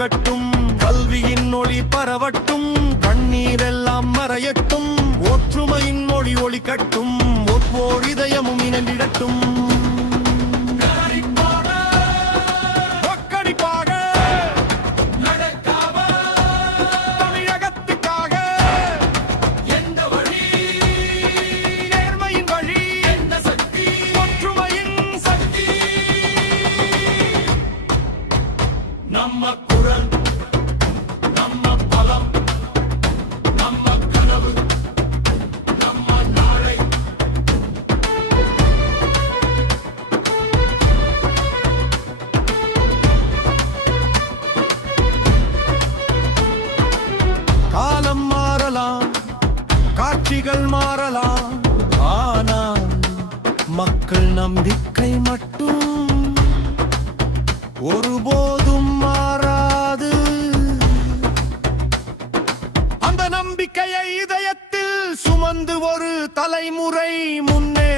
புகட்டும், கல்வியின் ஒளி பரவட்டும், கண்ணீரெல்லாம் மறையட்டும், ஒற்றுமையின் மொழி ஒளிக்கட்டும், ஒவ்வொரு இதயமும் இணைந்திடட்டும். நம்ம குரல், நம்ம பலம், நம்ம கனவு, நம்ம நாளை. காலம் மாறலாம், காட்சிகள் மாறலாம், ஆனால் மக்கள் நம்பிக்கை மட்டும் ஒருபோதும் மாறாது. அந்த நம்பிக்கையை இதயத்தில் சுமந்து ஒரு தலைமுறை முன்னே